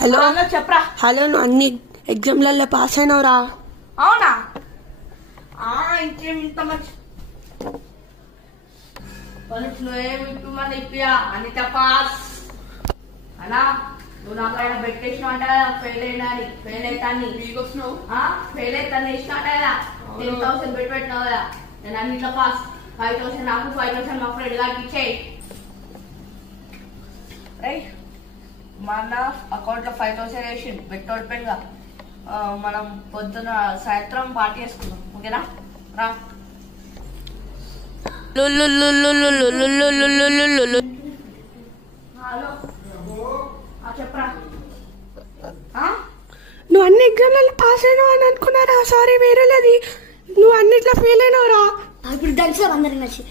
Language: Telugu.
హలో చెప్పరా. హలో, నువ్వు అన్ని ఎగ్జామ్లలో పాస్ అయినవురా? అవునా? ఇంకేం ఇంత మంచి నువ్వేమి ఇప్పియా అనిత పాస్ అలా. నువ్వు నా పైన పెట్టేసిన అంటే ఫెయిల్ అయినా అని, ఫెయిల్ అవుతాన్ని ఫెయిల్ అవుతాను ఇష్టం అంటే కదా 10,000 పెట్టినావు కదా. నేను అన్నిట్లో పాస్. 5,000 నాకు, 5,000 మా ఫ్రెండ్ గారికి ఇచ్చేయి. రైట్, మా అన్న అకౌంట్ లో 5,000 వేసిండు పెట్టోడు పెన్గా. మనం పొద్దున సాయంత్రం పార్టీ చేసుకుందాం, ఓకేనా? రా. హలో చెప్పరా. నువ్వు అన్ని ఎగ్జామ్లలో పాస్ అయినావు అని అనుకున్నారా? సారీ, వేరేలేది. నువ్వు అన్నిట్లో ఫెయిల్ అయినావురా. ఇప్పుడు దంచుతాం అందరికి నచ్చి.